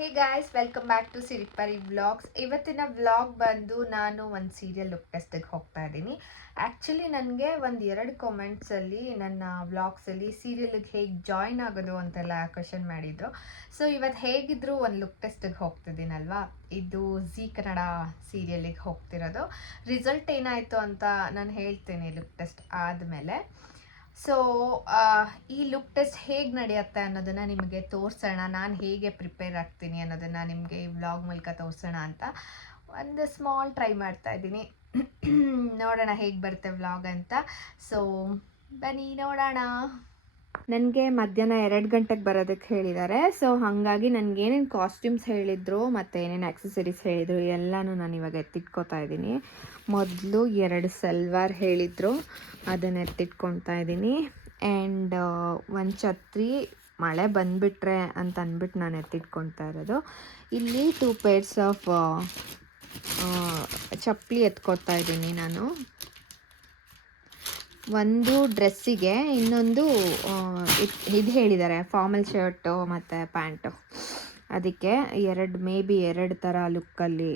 Hey guys, welcome back to Siripari vlogs. ಇವತ್ತಿನ vlog ಬಂದು ನಾನು ಒಂದು ಸೀರಿಯಲ್ ಲುಕ್ ಟೆಸ್ಟಿಗೆ ಹೋಗ್ತಾ ಇದ್ದೀನಿ. ಆ್ಯಕ್ಚುಲಿ ನನಗೆ ಎರಡು ಕಾಮೆಂಟ್ಸಲ್ಲಿ ನನ್ನ ವ್ಲಾಗ್ಸಲ್ಲಿ ಸೀರಿಯಲ್ಗೆ ಹೇಗೆ ಜಾಯ್ನ್ ಆಗೋದು ಅಂತೆಲ್ಲ ಕ್ವೆಶನ್ ಮಾಡಿದ್ರು. ಸೊ ಇವತ್ತು ಹೇಗಿದ್ರು ಒಂದು ಲುಕ್ ಟೆಸ್ಟಿಗೆ ಹೋಗ್ತಿದ್ದೀನಲ್ವಾ, ಇದು ಝೀ ಕನ್ನಡ ಸೀರಿಯಲಿಗೆ ಹೋಗ್ತಿರೋದು. ರಿಸಲ್ಟ್ ಏನಾಯಿತು ಅಂತ ನಾನು ಹೇಳ್ತೀನಿ ಲುಕ್ ಟೆಸ್ಟ್ ಆದಮೇಲೆ. ಸೊ ಈ ಲುಕ್ ಟೆಸ್ಟ್ ಹೇಗೆ ನಡೆಯುತ್ತೆ ಅನ್ನೋದನ್ನು ನಿಮಗೆ ತೋರಿಸೋಣ, ನಾನು ಹೇಗೆ ಪ್ರಿಪೇರ್ ಆಗ್ತೀನಿ ಅನ್ನೋದನ್ನು ನಿಮಗೆ ಈ ವ್ಲಾಗ್ ಮೂಲಕ ತೋರಿಸೋಣ ಅಂತ ಒಂದು ಸ್ಮಾಲ್ ಟ್ರೈ ಮಾಡ್ತಾ ಇದ್ದೀನಿ. ನೋಡೋಣ ಹೇಗೆ ಬರುತ್ತೆ ವ್ಲಾಗ್ ಅಂತ. ಸೊ ಬನ್ನಿ ನೋಡೋಣ. ನನಗೆ ಮಧ್ಯಾಹ್ನ 2 ಗಂಟೆಗೆ ಬರೋದಕ್ಕೆ ಹೇಳಿದ್ದಾರೆ. ಸೊ ಹಾಗಾಗಿ ನನಗೇನೇನು ಕಾಸ್ಟ್ಯೂಮ್ಸ್ ಹೇಳಿದರು ಮತ್ತು ಏನೇನು ಆಕ್ಸೆಸರೀಸ್ ಹೇಳಿದರು ಎಲ್ಲನೂ ನಾನು ಇವಾಗ ಎತ್ತಿಟ್ಕೋತಾ ಇದ್ದೀನಿ. ಮೊದಲು 2 ಸಲ್ವಾರ್ ಹೇಳಿದರು, ಅದನ್ನು ಎತ್ತಿಟ್ಕೊತಾ ಇದ್ದೀನಿ. ಆ್ಯಂಡ್ ಒಂದು ಛತ್ರಿ ಮಳೆ ಬಂದುಬಿಟ್ರೆ ಅಂತ ಅಂದ್ಬಿಟ್ಟು ನಾನು ಎತ್ತಿಟ್ಕೊತಾ ಇರೋದು. ಇಲ್ಲಿ 2 ಪೇರ್ಸ್ ಆಫ್ ಚಪ್ಪಲಿ ಎತ್ಕೊತಾ ಇದ್ದೀನಿ ನಾನು. ಒಂದು ಡ್ರೆಸ್ಸಿಗೆ, ಇನ್ನೊಂದು ಇದು ಹೇಳಿದ್ದಾರೆ ಫಾರ್ಮಲ್ ಶರ್ಟು ಮತ್ತು ಪ್ಯಾಂಟು. ಅದಕ್ಕೆ ಮೇ ಬಿ 2 ಥರ ಲುಕ್ಕಲ್ಲಿ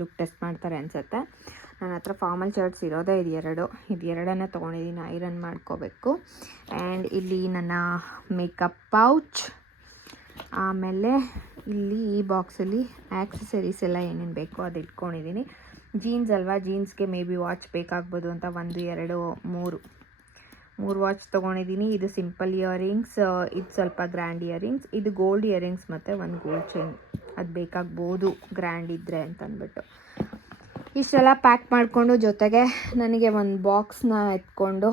ಲುಕ್ ಟೆಸ್ಟ್ ಮಾಡ್ತಾರೆ ಅನಿಸುತ್ತೆ. ನನ್ನ ಹತ್ರ ಫಾರ್ಮಲ್ ಶರ್ಟ್ಸ್ ಇರೋದೇ ಇದು ಎರಡನ್ನೇ ತೊಗೊಂಡಿದ್ದೀನಿ, ಐರನ್ ಮಾಡ್ಕೋಬೇಕು. ಆ್ಯಂಡ್ ಇಲ್ಲಿ ನನ್ನ ಮೇಕಪ್ ಪೌಚ್, ಆಮೇಲೆ ಇಲ್ಲಿ ಈ ಬಾಕ್ಸಲ್ಲಿ ಆ್ಯಕ್ಸಸರೀಸ್ ಎಲ್ಲ ಏನೇನು ಬೇಕೋ ಅದು ಇಟ್ಕೊಂಡಿದ್ದೀನಿ. ಜೀನ್ಸ್ ಅಲ್ವಾ, ಜೀನ್ಸ್ಗೆ ಮೇ ಬಿ ವಾಚ್ ಬೇಕಾಗ್ಬೋದು ಅಂತ 1 2 3 ವಾಚ್ ತೊಗೊಂಡಿದ್ದೀನಿ. ಇದು ಸಿಂಪಲ್ ಇಯರಿಂಗ್ಸ್, ಇದು ಸ್ವಲ್ಪ ಗ್ರ್ಯಾಂಡ್ ಇಯರಿಂಗ್ಸ್, ಇದು ಗೋಲ್ಡ್ ಇಯರಿಂಗ್ಸ್ ಮತ್ತು ಒಂದು ಗೋಲ್ಡ್ ಚೈನ್. ಅದು ಬೇಕಾಗ್ಬೋದು ಗ್ರ್ಯಾಂಡ್ ಇದ್ದರೆ ಅಂತ ಅಂದ್ಬಿಟ್ಟು ಇಷ್ಟೆಲ್ಲ ಪ್ಯಾಕ್ ಮಾಡಿಕೊಂಡು, ಜೊತೆಗೆ ನನಗೆ ಒಂದು ಬಾಕ್ಸ್ನ ಎತ್ಕೊಂಡು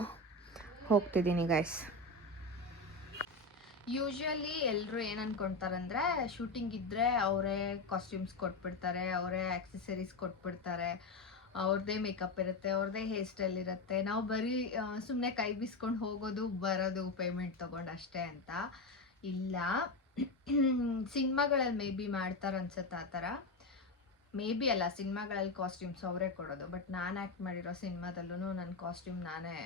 ಹೋಗ್ತಿದ್ದೀನಿ ಗೈಸ್. ಯೂಶ್ವಲಿ ಎಲ್ಲರೂ ಏನು ಅಂದ್ಕೊಳ್ತಾರಂದರೆ, ಶೂಟಿಂಗ್ ಇದ್ದರೆ ಅವರೇ ಕಾಸ್ಟ್ಯೂಮ್ಸ್ ಕೊಟ್ಬಿಡ್ತಾರೆ, ಅವರೇ ಆಕ್ಸೆಸರೀಸ್ ಕೊಟ್ಬಿಡ್ತಾರೆ, ಅವ್ರದ್ದೇ ಮೇಕಪ್ ಇರುತ್ತೆ, ಅವ್ರದ್ದೇ ಹೇರ್ ಸ್ಟೈಲ್ ಇರುತ್ತೆ, ನಾವು ಬರೀ ಸುಮ್ಮನೆ ಕೈ ಬೀಸ್ಕೊಂಡು ಹೋಗೋದು ಬರೋದು, ಪೇಮೆಂಟ್ ತೊಗೊಂಡು ಅಷ್ಟೇ ಅಂತ. ಇಲ್ಲ, ಸಿನಿಮಾಗಳಲ್ಲಿ ಮೇ ಬಿ ಮಾಡ್ತಾರೆ ಅನ್ಸುತ್ತೆ ಆ ಥರ. ಮೇ ಬಿ ಅಲ್ಲ, ಸಿನಿಮಾಗಳಲ್ಲಿ ಕಾಸ್ಟ್ಯೂಮ್ಸ್ ಅವರೇ ಕೊಡೋದು. ಬಟ್ ನಾನು ಆ್ಯಕ್ಟ್ ಮಾಡಿರೋ ಸಿನಿಮಾದಲ್ಲೂ ನನ್ನ ಕಾಸ್ಟ್ಯೂಮ್ ನಾನೇ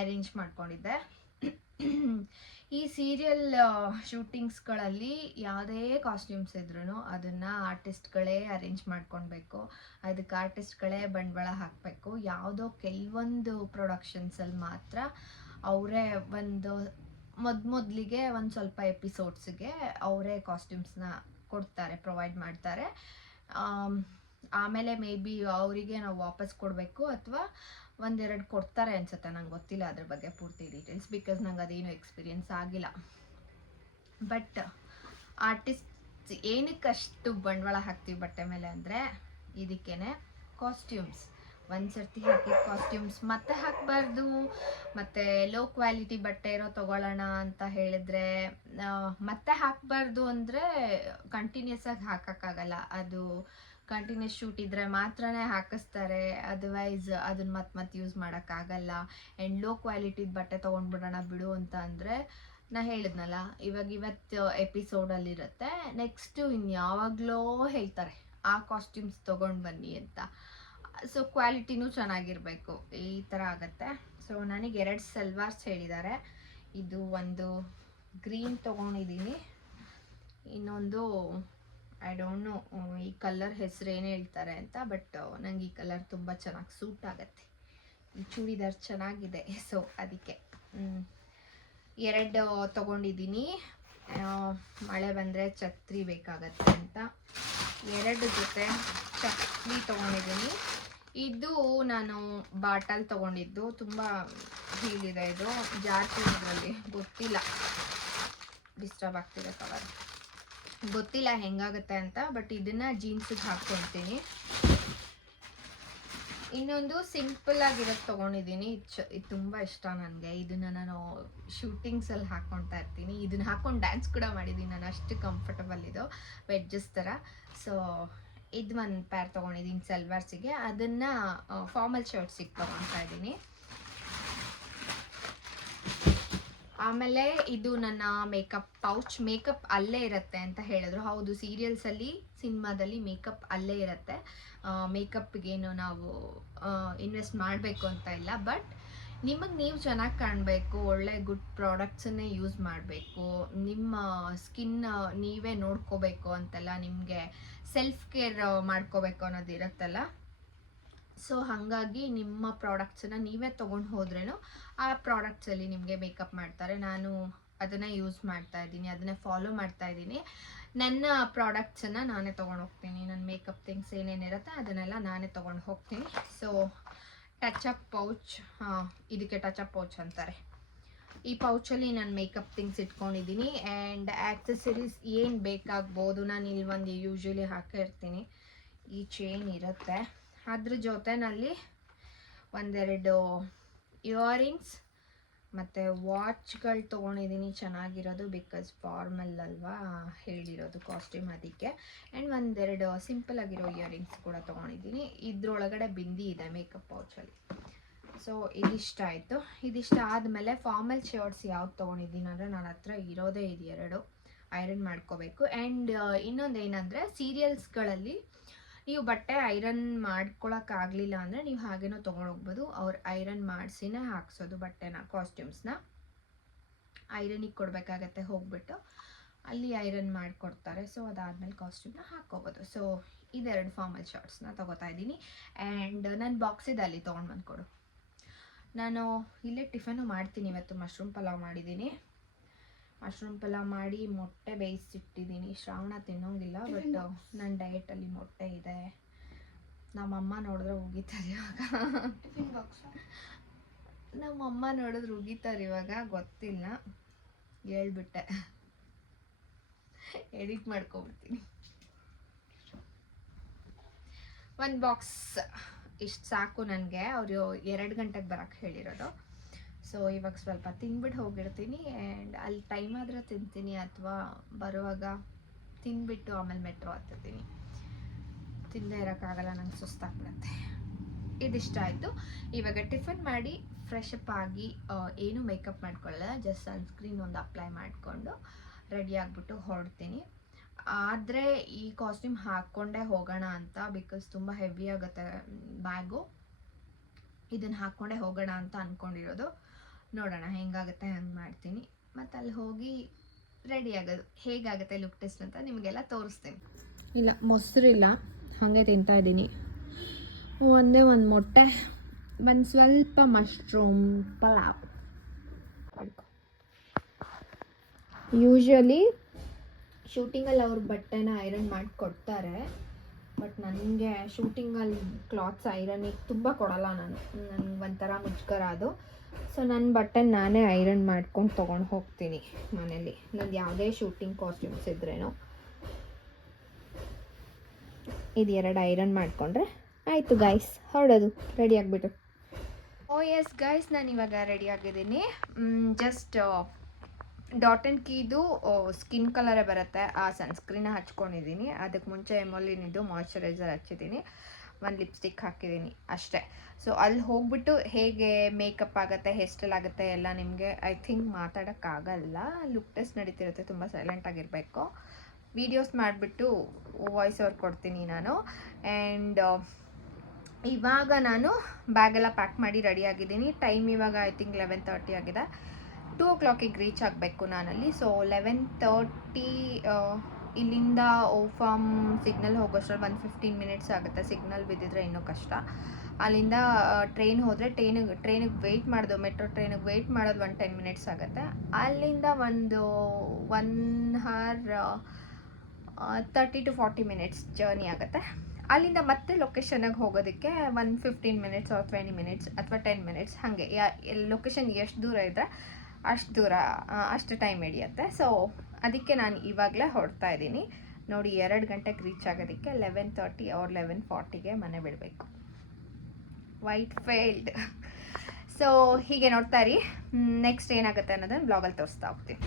ಅರೇಂಜ್ ಮಾಡ್ಕೊಂಡಿದ್ದೆ. ಈ ಸೀರಿಯಲ್ ಶೂಟಿಂಗ್ಸ್ಗಳಲ್ಲಿ ಯಾವುದೇ ಕಾಸ್ಟ್ಯೂಮ್ಸ್ ಇದ್ರೂ ಅದನ್ನು ಆರ್ಟಿಸ್ಟ್ಗಳೇ ಅರೇಂಜ್ ಮಾಡ್ಕೊಳ್ಬೇಕು, ಅದಕ್ಕೆ ಆರ್ಟಿಸ್ಟ್ಗಳೇ ಬಂಡವಾಳ ಹಾಕಬೇಕು. ಯಾವುದೋ ಕೆಲವೊಂದು ಪ್ರೊಡಕ್ಷನ್ಸಲ್ಲಿ ಮಾತ್ರ ಅವರೇ ಒಂದು ಮೊದಲಿಗೆ ಒಂದು ಸ್ವಲ್ಪ ಎಪಿಸೋಡ್ಸ್ಗೆ ಅವರೇ ಕಾಸ್ಟ್ಯೂಮ್ಸ್ನ ಕೊಡ್ತಾರೆ, ಪ್ರೊವೈಡ್ ಮಾಡ್ತಾರೆ. ಆಮೇಲೆ ಮೇ ಬಿ ಅವರಿಗೆ ನಾವು ವಾಪಸ್ ಕೊಡಬೇಕು ಅಥವಾ 1-2 ಕೊಡ್ತಾರೆ ಅನ್ಸುತ್ತೆ, ನಂಗೆ ಗೊತ್ತಿಲ್ಲ ಅದ್ರ ಬಗ್ಗೆ ಪೂರ್ತಿ ಡೀಟೇಲ್ಸ್, ಬಿಕಾಸ್ ನಂಗೆ ಅದೇನು ಎಕ್ಸ್ಪೀರಿಯನ್ಸ್ ಆಗಿಲ್ಲ. ಬಟ್ ಆರ್ಟಿಸ್ಟ್ ಏನಕ್ಕಷ್ಟು ಬಂಡವಾಳ ಹಾಕ್ತೀವಿ ಬಟ್ಟೆ ಮೇಲೆ ಅಂದರೆ ಇದಕ್ಕೇನೆ, ಕಾಸ್ಟ್ಯೂಮ್ಸ್ ಒಂದು ಸರ್ತಿ ಹಾಕಿ ಕಾಸ್ಟ್ಯೂಮ್ಸ್ ಮತ್ತೆ ಹಾಕಬಾರ್ದು. ಮತ್ತು ಲೋ ಕ್ವಾಲಿಟಿ ಬಟ್ಟೆ ಇರೋ ತೊಗೊಳ್ಳೋಣ ಅಂತ ಹೇಳಿದ್ರೆ ಮತ್ತೆ ಹಾಕಬಾರ್ದು. ಅಂದರೆ ಕಂಟಿನ್ಯೂಸ್ ಆಗಿ ಹಾಕೋಕ್ಕಾಗಲ್ಲ, ಅದು ಕಂಟಿನ್ಯೂಸ್ ಶೂಟ್ ಇದ್ದರೆ ಮಾತ್ರನೇ ಹಾಕಿಸ್ತಾರೆ, ಅದರ್ವೈಸ್ ಅದನ್ನು ಮತ್ತೆ ಯೂಸ್ ಮಾಡೋಕ್ಕಾಗಲ್ಲ. ಆ್ಯಂಡ್ ಲೋ ಕ್ವಾಲಿಟಿದ ಬಟ್ಟೆ ತೊಗೊಂಡ್ಬಿಡೋಣ ಬಿಡು ಅಂತ ಅಂದರೆ, ನಾ ಹೇಳಿದ್ನಲ್ಲ ಇವತ್ತು ಎಪಿಸೋಡಲ್ಲಿರುತ್ತೆ, ನೆಕ್ಸ್ಟು ಇನ್ಯಾವಾಗಲೋ ಹೇಳ್ತಾರೆ ಆ ಕಾಸ್ಟ್ಯೂಮ್ಸ್ ತೊಗೊಂಡು ಬನ್ನಿ ಅಂತ. ಸೊ ಕ್ವಾಲಿಟಿನೂ ಚೆನ್ನಾಗಿರಬೇಕು, ಈ ಥರ ಆಗುತ್ತೆ. ಸೊ ನನಗೆ 2 ಸಲ್ವಾರ್ಸ್ ಹೇಳಿದ್ದಾರೆ. ಇದು ಒಂದು ಗ್ರೀನ್ ತೊಗೊಂಡಿದ್ದೀನಿ, ಇನ್ನೊಂದು ಐ ಡೋಂಟ್ ನೋ ಈ ಕಲರ್ ಹೆಸರು ಏನು ಹೇಳ್ತಾರೆ ಅಂತ, ಬಟ್ ನಂಗೆ ಈ ಕಲರ್ ತುಂಬ ಚೆನ್ನಾಗಿ ಸೂಟ್ ಆಗುತ್ತೆ, ಈ ಚೂಡಿದಾರ್ ಚೆನ್ನಾಗಿದೆ. ಸೊ ಅದಕ್ಕೆ 2 ತೊಗೊಂಡಿದ್ದೀನಿ. ಮಳೆ ಬಂದರೆ ಛತ್ರಿ ಬೇಕಾಗತ್ತೆ ಅಂತ 2 ಜೊತೆ ಚಪ್ಪಲಿ ತೊಗೊಂಡಿದ್ದೀನಿ. ಇದು ನಾನು ಬಾಟಲ್ ತೊಗೊಂಡಿದ್ದು, ತುಂಬ ಹೀಲಿದೆ, ಇದು ಜಾಸ್ತಿ ಇದರಲ್ಲಿ ಗೊತ್ತಿಲ್ಲ, ಡಿಸ್ಟರ್ಬ್ ಆಗ್ತಿದೆ ಕವರ್, ಗೊತ್ತಿಲ್ಲ ಹೆಂಗಾಗುತ್ತೆ ಅಂತ. ಬಟ್ ಇದನ್ನು ಜೀನ್ಸಿಗೆ ಹಾಕ್ಕೊಳ್ತೀನಿ. ಇನ್ನೊಂದು ಸಿಂಪಲ್ ಆಗಿರೋದು ತೊಗೊಂಡಿದ್ದೀನಿ, ಇದು ತುಂಬ ಇಷ್ಟ ನನಗೆ. ಇದನ್ನು ನಾನು ಶೂಟಿಂಗ್ಸಲ್ಲಿ ಹಾಕ್ಕೊಳ್ತಾ ಇರ್ತೀನಿ, ಇದನ್ನು ಹಾಕ್ಕೊಂಡು ಡ್ಯಾನ್ಸ್ ಕೂಡ ಮಾಡಿದ್ದೀನಿ ನಾನು, ಅಷ್ಟು ಕಂಫರ್ಟಬಲ್ ಇದು, ವೆಡ್ಜಸ್ ಥರ. ಸೊ ಇದು ಒಂದು ಪ್ಯಾರ್ ತೊಗೊಂಡಿದ್ದೀನಿ ಸಲ್ವಾರ್ಸಿಗೆ, ಅದನ್ನು ಫಾರ್ಮಲ್ ಶರ್ಟ್ಸಿಗೆ ತೊಗೊಳ್ತಾ ಇದ್ದೀನಿ. ಆಮೇಲೆ ಇದು ನನ್ನ ಮೇಕಪ್ ಪೌಚ್. ಮೇಕಪ್ ಅಲ್ಲೇ ಇರುತ್ತೆ ಅಂತ ಹೇಳಿದ್ರು. ಹೌದು, ಸೀರಿಯಲ್ಸಲ್ಲಿ ಸಿನಿಮಾದಲ್ಲಿ ಮೇಕಪ್ ಅಲ್ಲೇ ಇರುತ್ತೆ, ಮೇಕಪ್ಗೇನು ನಾವು ಇನ್ವೆಸ್ಟ್ ಮಾಡಬೇಕು ಅಂತ ಇಲ್ಲ. ಬಟ್ ನಿಮಗೆ ನೀವು ಚೆನ್ನಾಗಿ ಕಾಣಬೇಕು, ಒಳ್ಳೆ ಗುಡ್ ಪ್ರಾಡಕ್ಟ್ಸನ್ನೇ ಯೂಸ್ ಮಾಡಬೇಕು, ನಿಮ್ಮ ಸ್ಕಿನ್ ನೀವೇ ನೋಡ್ಕೋಬೇಕು ಅಂತೆಲ್ಲ, ನಿಮಗೆ ಸೆಲ್ಫ್ ಕೇರ್ ಮಾಡ್ಕೋಬೇಕು ಅನ್ನೋದು ಇರುತ್ತಲ್ಲ. ಸೊ ಹಾಗಾಗಿ ನಿಮ್ಮ ಪ್ರಾಡಕ್ಟ್ಸನ್ನು ನೀವೇ ತೊಗೊಂಡು ಹೋದ್ರೇನು ಆ ಪ್ರಾಡಕ್ಟ್ಸಲ್ಲಿ ನಿಮಗೆ ಮೇಕಪ್ ಮಾಡ್ತಾರೆ. ನಾನು ಅದನ್ನೇ ಯೂಸ್ ಮಾಡ್ತಾ ಇದ್ದೀನಿ, ಅದನ್ನೇ ಫಾಲೋ ಮಾಡ್ತಾ ಇದ್ದೀನಿ. ನನ್ನ ಪ್ರಾಡಕ್ಟ್ಸನ್ನು ನಾನೇ ತೊಗೊಂಡು ಹೋಗ್ತೀನಿ, ನನ್ನ ಮೇಕಪ್ ಥಿಂಗ್ಸ್ ಏನೇನಿರುತ್ತೆ ಅದನ್ನೆಲ್ಲ ನಾನೇ ತೊಗೊಂಡು ಹೋಗ್ತೀನಿ. ಸೊ ಟಚಪ್ ಪೌಚ್, ಇದಕ್ಕೆ ಟಚಪ್ ಪೌಚ್ ಅಂತಾರೆ. ಈ ಪೌಚಲ್ಲಿ ನಾನು ಮೇಕಪ್ ಥಿಂಗ್ಸ್ ಇಟ್ಕೊಂಡಿದ್ದೀನಿ. ಆ್ಯಂಡ್ ಆ್ಯಕ್ಸೆಸರೀಸ್ ಏನು ಬೇಕಾಗ್ಬೋದು, ನಾನು ಇಲ್ಲಿ ಒಂದು ಯೂಶ್ವಲಿ ಹಾಕಿರ್ತೀನಿ. ಈ ಚೈನ್ ಇರುತ್ತೆ, ಅದ್ರ ಜೊತೆನಲ್ಲಿ ಒಂದೆರಡು ಇಯರಿಂಗ್ಸ್ ಮತ್ತು ವಾಚ್ಗಳು ತೊಗೊಂಡಿದ್ದೀನಿ ಚೆನ್ನಾಗಿರೋದು, ಬಿಕಾಸ್ ಫಾರ್ಮಲ್ ಅಲ್ವಾ ಹೇಳಿರೋದು ಕಾಸ್ಟ್ಯೂಮ್ ಅದಕ್ಕೆ. ಆ್ಯಂಡ್ ಒಂದೆರಡು ಸಿಂಪಲ್ ಆಗಿರೋ ಇಯರಿಂಗ್ಸ್ ಕೂಡ ತೊಗೊಂಡಿದ್ದೀನಿ. ಇದ್ರೊಳಗಡೆ ಬಿಂದಿ ಇದೆ ಮೇಕಪ್ ಪೌಚಲ್ಲಿ. ಸೊ ಇದಿಷ್ಟ ಆಯಿತು. ಇದಿಷ್ಟ ಆದಮೇಲೆ ಫಾರ್ಮಲ್ ಶರ್ಟ್ಸ್ ಯಾವ್ದು ತೊಗೊಂಡಿದ್ದೀನಿ ಅಂದರೆ ನನ್ನ ಹತ್ರ ಇರೋದೇ ಇದು 2 ಐರನ್ ಮಾಡ್ಕೋಬೇಕು. ಆ್ಯಂಡ್ ಇನ್ನೊಂದು ಏನಂದರೆ ಸೀರಿಯಲ್ಸ್ಗಳಲ್ಲಿ ನೀವು ಬಟ್ಟೆ ಐರನ್ ಮಾಡ್ಕೊಳಕ್ಕಾಗಲಿಲ್ಲ ಅಂದರೆ ನೀವು ಹಾಗೇನೋ ತೊಗೊಂಡೋಗ್ಬೋದು. ಅವ್ರು ಐರನ್ ಮಾಡಿಸಿನೇ ಹಾಕ್ಸೋದು ಬಟ್ಟೆನ, ಕಾಸ್ಟ್ಯೂಮ್ಸ್ನ ಐರನಿಗೆ ಕೊಡಬೇಕಾಗತ್ತೆ, ಹೋಗ್ಬಿಟ್ಟು ಅಲ್ಲಿ ಐರನ್ ಮಾಡಿಕೊಡ್ತಾರೆ. ಸೊ ಅದಾದಮೇಲೆ ಕಾಸ್ಟ್ಯೂಮ್ನ ಹಾಕ್ಕೋಬೋದು. ಸೊ ಇದೆರಡು ಫಾರ್ಮಲ್ ಶರ್ಟ್ಸ್ನ ತೊಗೋತಾ ಇದ್ದೀನಿ. ಆ್ಯಂಡ್ ನನ್ನ ಬಾಕ್ಸಿದೆ, ಅಲ್ಲಿ ತೊಗೊಂಡು ಬಂದ್ಕೊಡು. ನಾನು ಇಲ್ಲೇ ಟಿಫನು ಮಾಡ್ತೀನಿ. ಇವತ್ತು ಮಶ್ರೂಮ್ ಪಲಾವ್ ಮಾಡಿದ್ದೀನಿ. ಮಶ್ರೂಮ್ ಪಲಾವ್ ಮಾಡಿ ಮೊಟ್ಟೆ ಬೇಯಿಸಿಟ್ಟಿದ್ದೀನಿ. ಶ್ರಾವಣ ತಿನ್ನೋಂಗಿಲ್ಲ, ಬಟ್ ನನ್ನ ಡಯಟಲ್ಲಿ ಮೊಟ್ಟೆ ಇದೆ. ನಮ್ಮಮ್ಮ ನೋಡಿದ್ರೆ ಉಗಿತಾರೆ ಇವಾಗ. ನಮ್ಮಮ್ಮ ನೋಡಿದ್ರೆ ಉಗಿತಾರೆ ಇವಾಗ, ಗೊತ್ತಿಲ್ಲ, ಹೇಳ್ಬಿಟ್ಟೆ, ಎಡಿಟ್ ಮಾಡ್ಕೊಬಿಡ್ತೀನಿ. ಒಂದು ಬಾಕ್ಸ್ ಇಷ್ಟು ಸಾಕು ನನಗೆ. ಅವರು 2 ಗಂಟೆಗೆ ಬರೋಕ್ಕೆ ಹೇಳಿರೋದು. ಸೊ ಇವಾಗ ಸ್ವಲ್ಪ ತಿಂದ್ಬಿಟ್ಟು ಹೋಗಿರ್ತೀನಿ. ಆ್ಯಂಡ್ ಅಲ್ಲಿ ಟೈಮ್ ಆದರೆ ತಿಂತೀನಿ, ಅಥವಾ ಬರುವಾಗ ತಿಂದ್ಬಿಟ್ಟು ಆಮೇಲೆ ಮೆಟ್ರೋ ಹತ್ತೀನಿ. ತಿಂದೇ ಇರೋಕ್ಕಾಗಲ್ಲ, ನಂಗೆ ಸುಸ್ತಾಗ್ಬಿಡುತ್ತೆ. ಇದಿಷ್ಟ ಆಯಿತು. ಇವಾಗ ಟಿಫನ್ ಮಾಡಿ ಫ್ರೆಶ್ ಅಪ್ ಆಗಿ ಏನು ಮೇಕಪ್ ಮಾಡ್ಕೊಳ್ಳಲ್ಲ, ಜಸ್ಟ್ ಸನ್ಸ್ಕ್ರೀನ್ ಒಂದು ಅಪ್ಲೈ ಮಾಡಿಕೊಂಡು ರೆಡಿ ಆಗಿಬಿಟ್ಟು ಹೊರಡ್ತೀನಿ. ಆದರೆ ಈ ಕಾಸ್ಟ್ಯೂಮ್ ಹಾಕ್ಕೊಂಡೇ ಹೋಗೋಣ ಅಂತ, ಬಿಕಾಸ್ ತುಂಬ ಹೆವಿ ಆಗುತ್ತೆ ಬ್ಯಾಗು. ಇದನ್ನು ಹಾಕ್ಕೊಂಡೇ ಹೋಗೋಣ ಅಂತ ಅಂದ್ಕೊಂಡಿರೋದು. ನೋಡೋಣ ಹೆಂಗಾಗುತ್ತೆ, ಹಂಗೆ ಮಾಡ್ತೀನಿ. ಮತ್ತು ಅಲ್ಲಿ ಹೋಗಿ ರೆಡಿ ಆಗೋದು. ಹೇಗಾಗುತ್ತೆ ಲುಕ್ ಟೆಸ್ಟ್ ಅಂತ ನಿಮಗೆಲ್ಲ ತೋರಿಸ್ತೀನಿ. ಇಲ್ಲ, ಮೊಸರಿಲ್ಲ, ಹಾಗೆ ತಿಂತಾಯಿದ್ದೀನಿ. ಒಂದೇ ಒಂದು ಮೊಟ್ಟೆ, ಒಂದು ಸ್ವಲ್ಪ ಮಶ್ರೂಮ್ ಪಲಾವ್. ಯೂಶ್ವಲಿ ಶೂಟಿಂಗಲ್ಲಿ ಅವ್ರ ಬಟ್ಟೆನ ಐರನ್ ಮಾಡಿ ಕೊಡ್ತಾರೆ, ಬಟ್ ನನಗೆ ಶೂಟಿಂಗಲ್ಲಿ ಕ್ಲಾತ್ಸ್ ಐರನಿಗೆ ತುಂಬ ಕೊಡಲ್ಲ. ನನಗೆ ಒಂಥರ ಮುಜುಗರ ಅದು. ಸೊ ನನ್ನ ಬಟ್ಟೆ ನಾನೇ ಐರನ್ ಮಾಡ್ಕೊಂಡು ತೊಗೊಂಡು ಹೋಗ್ತೀನಿ ಮನೇಲಿ, ನಂದು ಯಾವುದೇ ಶೂಟಿಂಗ್ ಕಾಸ್ಟ್ಯೂಮ್ಸ್ ಇದ್ರೇನು. ಇದು 2 ಐರನ್ ಮಾಡಿಕೊಂಡ್ರೆ ಆಯಿತು ಗೈಸ್, ಹೊರಡೋದು ರೆಡಿ ಆಗಿಬಿಟ್ಟು. ಓ ಎಸ್ ಗೈಸ್, ನಾನು ಇವಾಗ ರೆಡಿ ಆಗಿದ್ದೀನಿ. ಜಸ್ಟ್ ಡಾಟ್ ಆ್ಯಂಡ್ ಕೀದು ಸ್ಕಿನ್ ಕಲರೇ ಬರುತ್ತೆ, ಆ ಸನ್ಸ್ಕ್ರೀನ ಹಚ್ಕೊಂಡಿದ್ದೀನಿ. ಅದಕ್ಕೆ ಮುಂಚೆ ಎಮೋಲಿನಿದು ಮಾಯ್ಶ್ಚರೈಸರ್ ಹಚ್ಚಿದ್ದೀನಿ, ಒಂದು ಲಿಪ್ಸ್ಟಿಕ್ ಹಾಕಿದ್ದೀನಿ ಅಷ್ಟೇ. ಸೊ ಅಲ್ಲಿ ಹೋಗ್ಬಿಟ್ಟು ಹೇಗೆ ಮೇಕಪ್ ಆಗುತ್ತೆ, ಹೇರ್ ಸ್ಟೈಲ್ ಆಗುತ್ತೆ ಎಲ್ಲ ನಿಮಗೆ ಐ ಥಿಂಕ್ ಮಾತಾಡೋಕ್ಕಾಗಲ್ಲ. ಲುಕ್ ಟೆಸ್ಟ್ ನಡೀತಿರುತ್ತೆ, ತುಂಬ ಸೈಲೆಂಟಾಗಿರಬೇಕು. ವೀಡಿಯೋಸ್ ಮಾಡಿಬಿಟ್ಟು ವಾಯ್ಸ್ ಓವರ್ ಕೊಡ್ತೀನಿ ನಾನು. ಆ್ಯಂಡ್ ಇವಾಗ ನಾನು ಬ್ಯಾಗೆಲ್ಲ ಪ್ಯಾಕ್ ಮಾಡಿ ರೆಡಿ ಆಗಿದ್ದೀನಿ. ಟೈಮ್ ಇವಾಗ ಐ ಥಿಂಕ್ 11:30 ಆಗಿದೆ. 2 o'clock ರೀಚ್ ಆಗಬೇಕು ನಾನಲ್ಲಿ. ಸೊ 11:30 ಇಲ್ಲಿಂದ ಓಫಾಮ್ ಸಿಗ್ನಲ್ ಹೋಗೋಷ್ಟ್ರಲ್ಲಿ 15 minutes ಆಗುತ್ತೆ. ಸಿಗ್ನಲ್ ಬಿದ್ದಿದ್ರೆ ಇನ್ನೂ ಕಷ್ಟ. ಅಲ್ಲಿಂದ ಟ್ರೈನ್ ಹೋದರೆ ಟ್ರೈನಿಗೆ ವೆಯ್ಟ್ ಮಾಡೋದು, ಮೆಟ್ರೋ ಟ್ರೈನಿಗೆ ವೆಯ್ಟ್ ಮಾಡೋದು 10 minutes ಆಗುತ್ತೆ. ಅಲ್ಲಿಂದ ಒಂದು 1 hour 30 to 40 minutes ಜರ್ನಿ ಆಗುತ್ತೆ. ಅಲ್ಲಿಂದ ಮತ್ತೆ ಲೊಕೇಶನ್ಗೆ ಹೋಗೋದಕ್ಕೆ 15 minutes or 20 minutes ಅಥವಾ 10 minutes ಹಾಗೆ. ಲೊಕೇಶನ್ ಎಷ್ಟು ದೂರ ಇದ್ದರೆ ಅಷ್ಟು ಟೈಮ್ ಹಿಡಿಯುತ್ತೆ. ಸೊ ಅದಕ್ಕೆ ನಾನು ಇವಾಗಲೇ ಹೊರಡ್ತಾ ಇದ್ದೀನಿ. ನೋಡಿ 2 ಗಂಟೆಗೆ ರೀಚ್ ಆಗೋದಕ್ಕೆ 11:30 or 11:40 ಮನೆ ಬಿಡಬೇಕು. White field. ಸೊ ಹೀಗೆ ನೋಡ್ತಾ ಇರಿ, ನೆಕ್ಸ್ಟ್ ಏನಾಗುತ್ತೆ ಅನ್ನೋದನ್ನು ಬ್ಲಾಗಲ್ಲಿ ತೋರಿಸ್ತಾ ಹೋಗ್ತೀನಿ.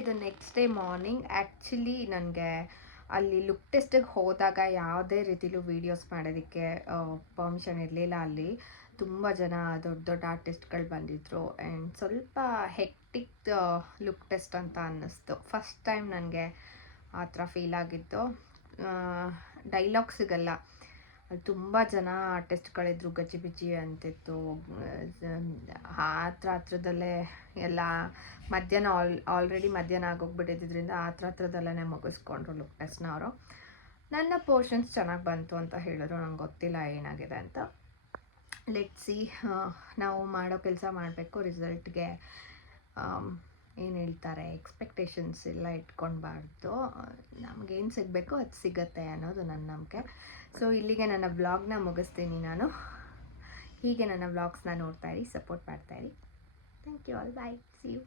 ಇದು ನೆಕ್ಸ್ಟ್ ಡೇ ಮಾರ್ನಿಂಗ್. ಆ್ಯಕ್ಚುಲಿ ನನಗೆ ಅಲ್ಲಿ ಲುಕ್ ಟೆಸ್ಟಿಗೆ ಹೋದಾಗ ಯಾವುದೇ ರೀತಿಲೂ ವೀಡಿಯೋಸ್ ಮಾಡೋದಕ್ಕೆ ಪರ್ಮಿಷನ್ ಇರಲಿಲ್ಲ. ಅಲ್ಲಿ ತುಂಬ ಜನ ದೊಡ್ಡ ದೊಡ್ಡ ಆರ್ಟಿಸ್ಟ್ಗಳು ಬಂದಿದ್ದರು ಆ್ಯಂಡ್ ಸ್ವಲ್ಪ ಹೆಕ್ಟಿಕ್ ಲುಕ್ ಟೆಸ್ಟ್ ಅಂತ ಅನ್ನಿಸ್ತು. ಫಸ್ಟ್ ಟೈಮ್ ನನಗೆ ಆ ಥರ ಫೀಲ್ ಆಗಿತ್ತು. ಡೈಲಾಗ್ ಸಿಗಲ್ಲ, ಅಲ್ಲಿ ತುಂಬ ಜನ ಆರ್ಟಿಸ್ಟ್ಗಳಿದ್ರು, ಗಜಿಬಿಜಿ ಅಂತಿತ್ತು. ಹತ್ರದಲ್ಲೇ ಎಲ್ಲ ಮಧ್ಯಾಹ್ನ ಆಲ್ರೆಡಿ ಮಧ್ಯಾಹ್ನ ಆಗೋಗ್ಬಿಟ್ಟಿದ್ದರಿಂದ ಹತ್ರದಲ್ಲೇ ಮುಗಿಸ್ಕೊಂಡ್ರು ಲುಕ್ ಟೆಸ್ಟ್ನ ಅವರು. ನನ್ನ ಪೋರ್ಷನ್ಸ್ ಚೆನ್ನಾಗಿ ಬಂತು ಅಂತ ಹೇಳಿದ್ರು. ನಂಗೆ ಗೊತ್ತಿಲ್ಲ ಏನಾಗಿದೆ ಅಂತ. Let's see. ನಾವು ಮಾಡೋ ಕೆಲಸ ಮಾಡಬೇಕು. ರಿಸಲ್ಟ್ಗೆ ಏನು ಹೇಳ್ತಾರೆ, ಎಕ್ಸ್ಪೆಕ್ಟೇಷನ್ಸ್ ಎಲ್ಲ ಇಟ್ಕೊಳ್ಬಾರ್ದು. ನಮಗೇನು ಸಿಗಬೇಕು ಅದು ಸಿಗತ್ತೆ ಅನ್ನೋದು ನನ್ನ ನಂಬಿಕೆ. ಸೊ ಇಲ್ಲಿಗೆ ನನ್ನ ವ್ಲಾಗ್ನ ಮುಗಿಸ್ತೀನಿ ನಾನು. ಹೀಗೆ ನನ್ನ ವ್ಲಾಗ್ಸ್ನ ನೋಡ್ತಾಯಿರಿ, ಸಪೋರ್ಟ್ ಮಾಡ್ತಾಯಿರಿ. Thank you all. Bye. See you.